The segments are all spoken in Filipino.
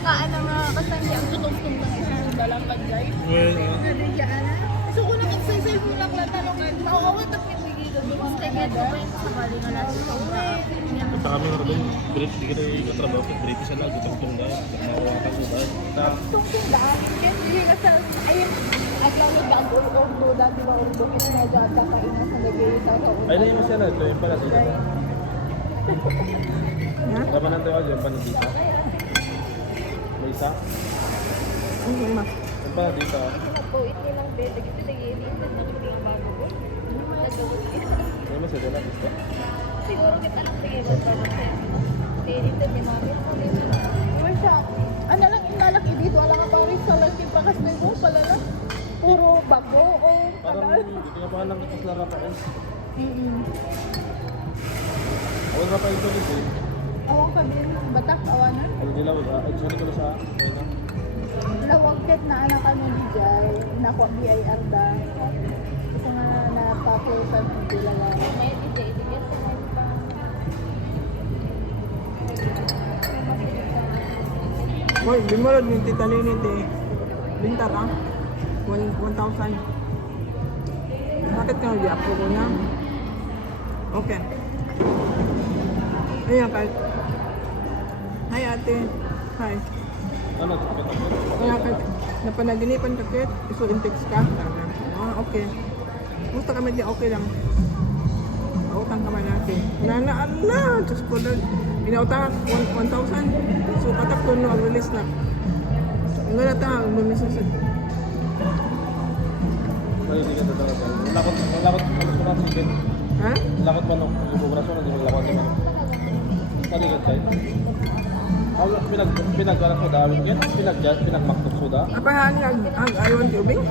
Kaan nga, basta hindi ang tutong-tong na isa. Dalang pag-drive. So kung nag-exercise mo lang lang talungan, mauawat ang pinigil. Mas kaya ko pa yung sakali nga lang sa sobra. Punta kami nga doon, break, di kita yung trabaho ko, break isa lang, gutong-tung na, nawawakan ko ba? Tungkol daan, yan, hindi ka sa, ayun, at lalo ba ang urdo, dati ba urdo, kinagada ka ina sa lagay sa urdo. Ay, na yung masya na, ito yung pala dito. Kaman ang tawag yung pala dito. May isa? Ano ma? Yung pala dito. Nagpuit nilang bed, nagpitagilin, nagpitagilin bago ko. May masya doon na, gusto. Siguro kita lang tingin ko pa lang. Tinitid ni mami. Iwan siya. Ano lang ilalaki dito? Alam nga pang rin sa laki pa kasi mo pala na. Puro bago o Parang kanal. dito nga pa lang kapas na rapa eh. Mm-mm. Awal rapa ito dito eh. Awang ka din. Batak, awanan. Ano nila, ay sorry ko na sa ayun na. Lawagket na anak ka mo di Jai. Nakuha BIR da. Ito nga napaplosan ng bilawa. May DJ, DJ sa pa. Boy, bimurod yung tita Ninit eh. Bintar ah. 1,000. Bakit ka nag-i-approve ko na? Okay. Ayan kahit. Hi ate. Hi. Ano, sakit ako. Kaya kahit napanaginipan ka kit, iso-intex ka. Ah, okay. Gusto kami di okay lang. Pautang ka man natin. Nana, ala! Diyos ko lang. Pinautang 1,000. So, katak doon no, release na. Ang gana ta, ang lumisasin. Ay, hindi ka talaga. Lakot ko na sige. Ha? Lakot pa no, yung operasyon na di mo lakot naman. Saligat tayo. Pinagkalat mo dahil yan, pinagmaktog mo dahil. Apa nga niya, ang aywan tubing?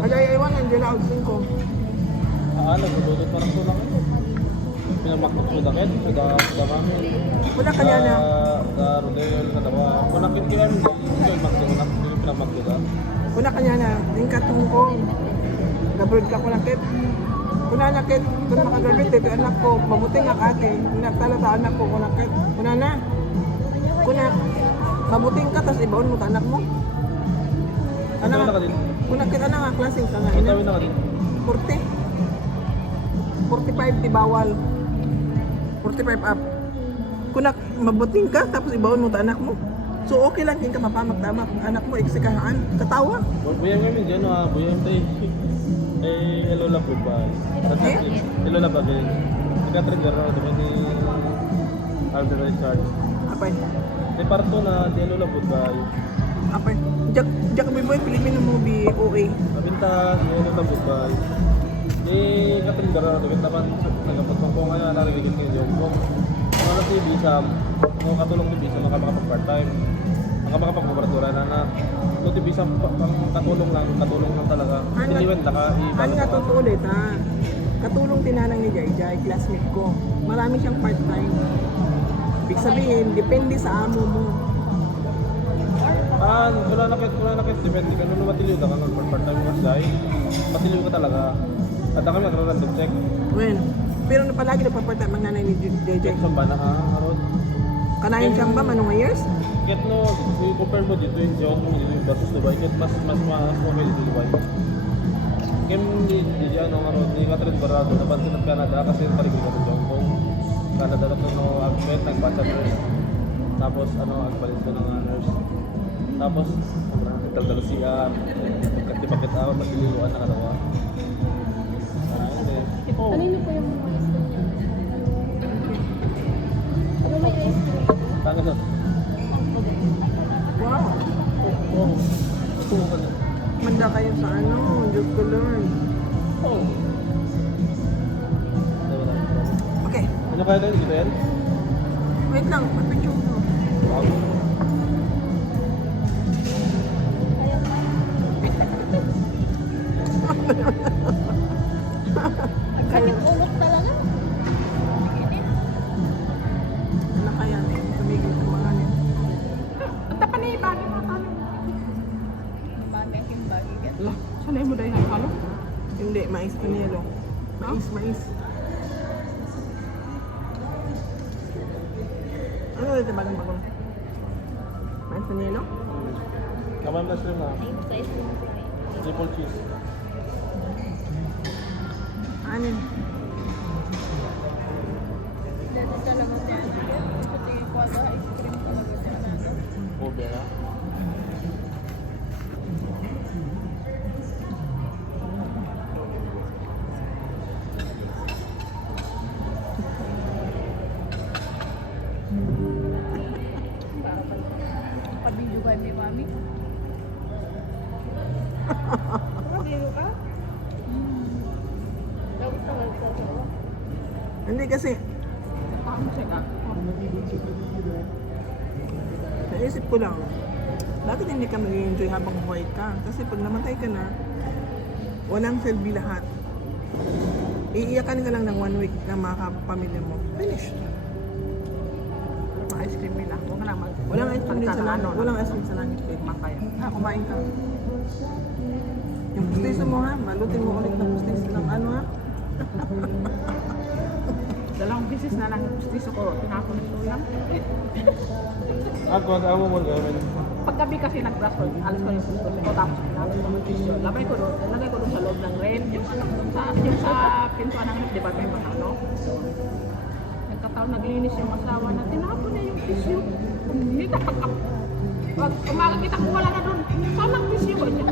Ang aywan, nandiyan na outsing ko. Naglulutot pa ng tulang ito. Pinagmaktog mo dahil, sa kami. Wala ka niya na. Sa Rodel, na dawa. Kung nakikiyan, hindi yung pinagmaktog dahil. Wala ka niya na. Yung katong ko. Gabrod ka ko nakit. Kuna nakit, kung makagabit, ito anak ko, mabuti nga kate. Nagtala sa anak ko, kunakit. Kuna na. Kuna, mabuting ka, tapos ibaon mo ka anak mo. Ano nga? Kunakit, ano nga klaseng ka nga? Ang tawin na ka din. 40. 45 ti bawal. 45 up. Kung mabuting ka, tapos ibaon mo ta anak mo. So okay lang king ka mapamak-tamak. Anak mo, eksikahaan. Katawa. Buyang kami dyan, buyang tayo. Eh, hello lang po ba? Hello lang ba ganyan? Nagka-trigger ako naman ni Alden Richard. Apay. May parto na, di hello lang po ba? Apay. Jack Biboy, Filipino movie, OA. Mabinta, di hello lang po ba? Eh, nagka-trigger ako naman. Nagkapagpang ko nga, narinig ko yung kong. Mga TV sa, mga katulong TV sa makapag-part-time. Makapag-pagpapartura na no TV sa katulong lang talaga. Siniwenta ka, Ano nga totoo ulit ha? Katulong tinanang ni Jai, classmate ko. Marami siyang part-time. Ibig sabihin, depende sa amo mo. Wala na kahit depende ka. Nung matiliw ka, nung part-time mo kasi, matiliw ka talaga. At kami nagre-random check. Well, pero palagi na part-time ang nanay ni Jai. Check sa bana ha, Arod. Kanayin siyang ba, manong years? Kahit no, i-compare mo dito yung John, dito yung versus Dubai, kahit mas okay dito Dubai. Kaya hindi ano, hindi ka trend barado, napansin ng Canada kasi parigil ka ng Hong Kong. Canada na no, agpet, nag-bachelor's. Tapos agpalit ko ng honors. Tapos, nagtaldalo siya, nagkatipakit ako, magdililuan na katawa. Kanino po yung mga ice cream niya? Ano may ice cream? Tanga na. Wow! Oh, gusto mo ka na. Manda kayo sa ano, Diyos ko Lord. Oh. Okay, Ano kaya tayo dito yan? wait lang, pag-picture ko. Wow. Kanyang ulok talaga. Ano kaya na yung tumigil sa mga ano. Punta pa na yung bagay mga kami. Mami ang himbagi ka. Ala, sanay mo dahil ang halo? Hindi, mais pa nilo. Mais. Ano ulit yung bagong-bagong? Mas panilo? Kamay na sila na. Ay, size mo fry. Triple cheese. Anin? Dati talaga niya. Kasi ko ada ice cream talaga niya. Ube na. Pabidyo ka ni Mami. Pabidyo ka? Dapat talaga sa Hindi kasi, Ang siya naisip ko lang, bakit hindi ka mag-enjoy habang buhay ka? Kasi pag namatay ka na, walang silbi lahat. Iiyakan ka lang ng 1 week ng mga pamilya mo. Finish. Ice cream nila. Huwag ka na mag... Walang ice cream din sa langit. Ano, Walang ice cream sa langit. Mapaya. Ha, kumain ka. Yung pustiso mo ha, malutin mo ulit ng pustiso ng ano ha. Dalawang bisis na lang yung gusto ko. Tinapon ng suyang. Ako, sa amo mo gawin. Paggabi kasi nag-brush ko, alas ko yung gusto ko. Tapos tinapon ko ng tissue. Labay ko doon. Nalagay ko doon sa loob ng rain. Yung sa pintuan ng di ba may mga ano? Nagkataon naglinis yung asawa na tinapon na yung tissue. Hindi na pag umakakita ko wala na doon. Saan ang tissue ko niya?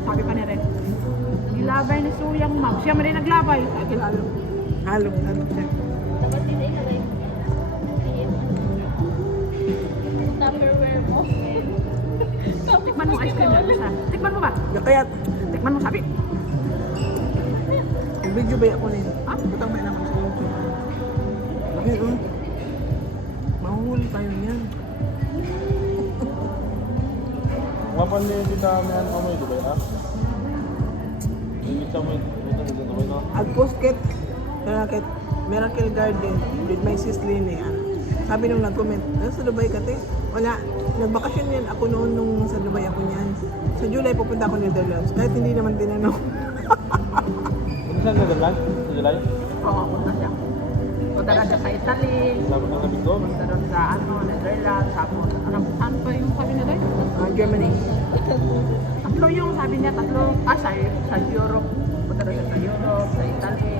Sabi pa ni Ren, gilabay ni Suyang Ma'am. Siya man rin naglabay. Sabi lalo. Halog siya. Dapat din ay nalay. Tupperware mo. Tikman mo ice cream na isa. Tikman mo ba? Kaya, Tikman mo sabi. yung video ba ako nito? Ha? Butang may naman sa YouTube. Laki oh. Mahuhuli tayo niyan. Wapan niya yung kita may ano kamoy, di ba ya? Yung kita mo yung gagawin na. At postket, Miracle Garden with my sis Lene. Sabi nung nag-comment, sa Dubai ka te? Wala, nagbakasyon yan ako noon nung sa Dubai ako niyan. Sa July pupunta ako Netherlands, kahit hindi naman tinanong. Ano saan Netherlands? Sa July? Oo, punta siya. Punta na siya sa Italy. Sabi ng labig ko. Punta doon sa Netherlands. Tapos, saan pa yung sabi niya doon? Germany. Tatlo yung sabi niya, tatlo. Sa Europe. Punta doon siya sa Europe, sa Italy.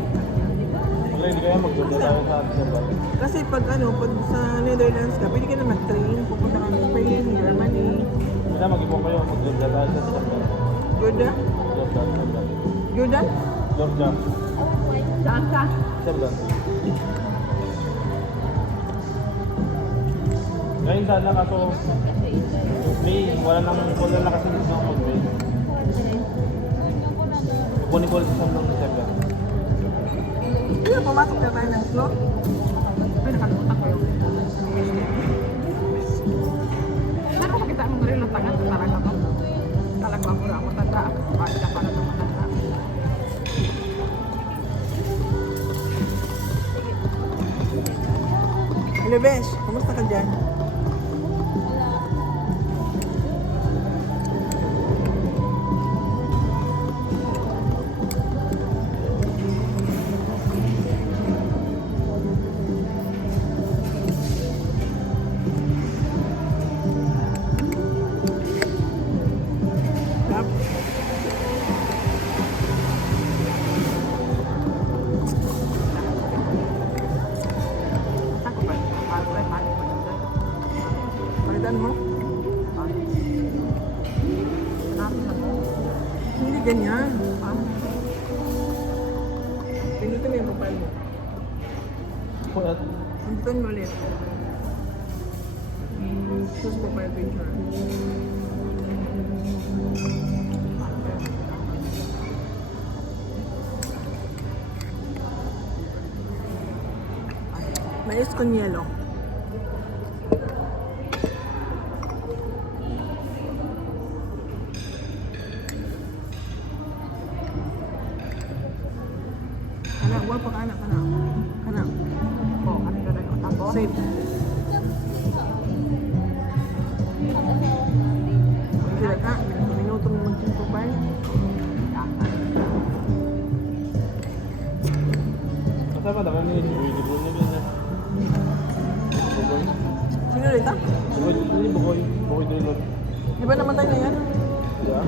Wala, hindi kaya magdala tayo sa December. Kasi pag sa Netherlands ka, pwede ka na mag-train, pupunta ka ng Spain, Germany, Hindi na mag-ibong kayo, magdala tayo sa December. Jordan. Jordan. Jordan? Jordan. Saan ka? Jordan. Ngayon sana kaso May, wala na kasi dito ng May. Kukunin ko ulit sa ng December. Hindi na pumasok na tayo ng slot. Ay, nakalimutan ko yung Saan mo makita mong rin ang tangan sa talaga ko? Talaga ako na matanda. Bakit ka para sa matanda? Hello, Besh. Kumusta ka dyan? Sarap. Saan ko ba? Paano ko doon? Palitan mo? Namin ako. Hindi ganyan. Ah, Pindutin mo yung profile mo. Kuya, Pindutin mo ulit. Choose profile picture. Mais con hielo. Anak, wala pa ka anak, anak. Anak, oo, ano ka rin? Tapos? safe. Sila ka, minuto mo mag-choose profile. kasama naman ni Willy Bruno din na. Sino ulit ah? Bukoy, hindi bukoy. Bukoy dulot. Di ba namatay na yan? Yeah.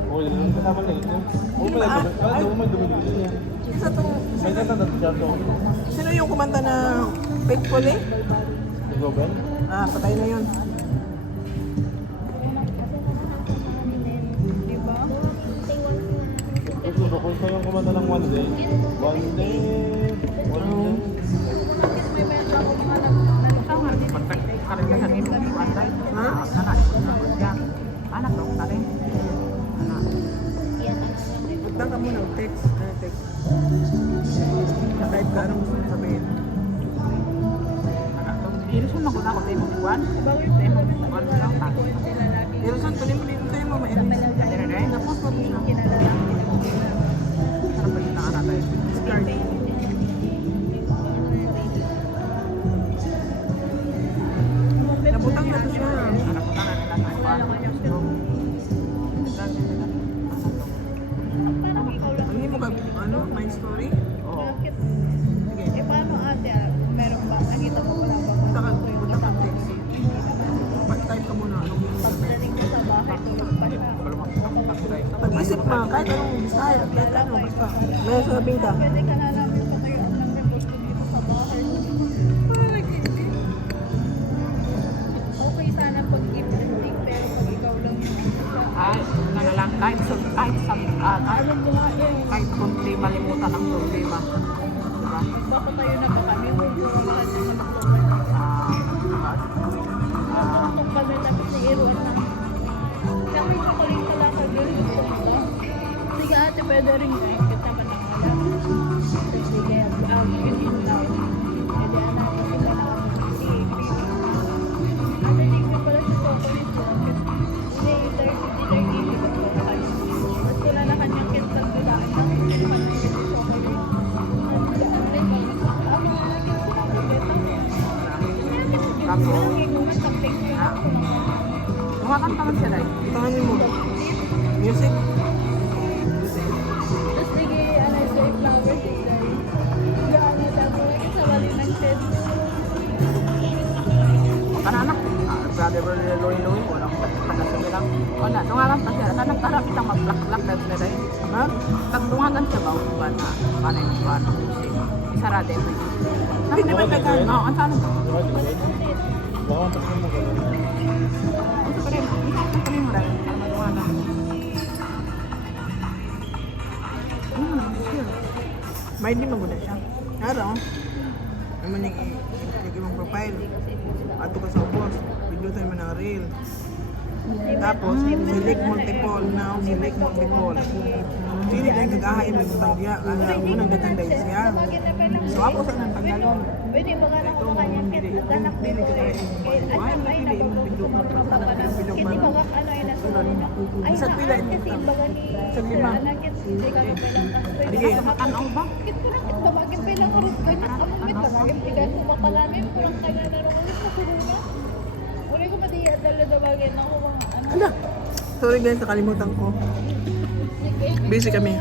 Bukoy dulot. Kasama na ito. Oo, may dumi. Ah, may dumi niya. Isa tong, May kanta na dyan to. sino yung kumanta na Faithful eh? Goben? Ah, patay na yun. Diba? Gusto ko siya yung kumanta ng one day. One day. One day. May meron ako mga Sama, karanasan ini di pantai. Ha? Anak kerja. Anak dong, tadi. Anak. Punta ka muna, text. Text. Kahit ka anong gusto mong sabihin. Anak dong. Irisun mo na ako tayo buwan. bago yung Tayo buwan na lang. ko yung lalaki. Pero saan, tuloy mo dito tayo mo, mainis. Jadi deh, nggak mau tuh. Kinalalaki. Karena bagi anak tayo. Discard. Nabutang na to siya. Anak ko na nila tayo. Parang ikaw lang. Hindi mo ka, ano, my story? Oh. Bakit? Sige. Eh, paano ate? Meron ba? Nakita mo pala ba? Punta ka, text. Pag-type ka muna, anong gusto mo sabihin. Pagdating ko sa bahay, tulog pa siya. Pag-isip mo, kahit anong Bisaya, kahit ano, basta. May sabihin ka. Pwede ka na namin patayuan ng reposto dito sa bahay. Okay sana pag gifting, pero pag ikaw lang yung Ay, ano lang, kahit alam mo nga eh, kahit kunti malimutan ang problema. Diba? magpapatayo na ba kami? Huwag mo lang lahat yung magpapatayo. Kung kami tapos ni Iruan na. Kaya may chocolate pala ka, girl. Gusto mo ba? Sige ate, pwede rin ka. Ikit naman ang wala. Sige, yun yun lang. Pwede anak, kasi wala na kami. Sige, ate, libre pala siya chocolate yun. Kasi hindi, 30 ko po na kayo. Mas wala na kanyang kintal bilaan. Bakit hindi naman ang kintal chocolate? Ano nga lagi ko Mga kanta man siya dahil. Tanganin mo. Music. Tapos sige, ano sa flowers is there. Yan, natago lang sa wali ng shed. Anak-anak, brother Loy-Loy, walang pagkasabi lang. Wala, dungalan pa siya. Nagkarap kita mag-plak-plak dahil sila dahil. Ha? Tagdungagan siya ba? Buwan na, paano yung buwan? Isa rade. Hindi naman tagaan. Oo, ang saan ito? Baka tapos mo gano'n. Ito pa rin. Ito pa rin mo dahil. Para madungagan. Ano naman siya? May hindi maganda siya. Pero, naman yung imong profile. Ato ka sa ubos. Video tayo man ang reel. Tapos, select multiple. Now, select multiple. Sili lang kagahain mo yung diya. Unang dagang dahil siya. So, ako sa nang tagalon. Pwede ba nga naman kanyang kit at anak din ko eh. At ay nababuto mo pa pa na. Hindi ba nga ano ay nasunod na. Ay Sa pila naan ini. kasi baga ni Sa lima. anak kit. Hindi ka palang tasway. Sige. Ano ba? Kit ko lang kit babagin bilang karot ganyan. Ang kit babagin bigan ko mapalanin. Kurang kanya na rin ulit sa kuruna. Uli ko madiya dala-dabagin ako mga ano. Ala! Sorry guys, nakalimutan ko. Sige. Busy kami.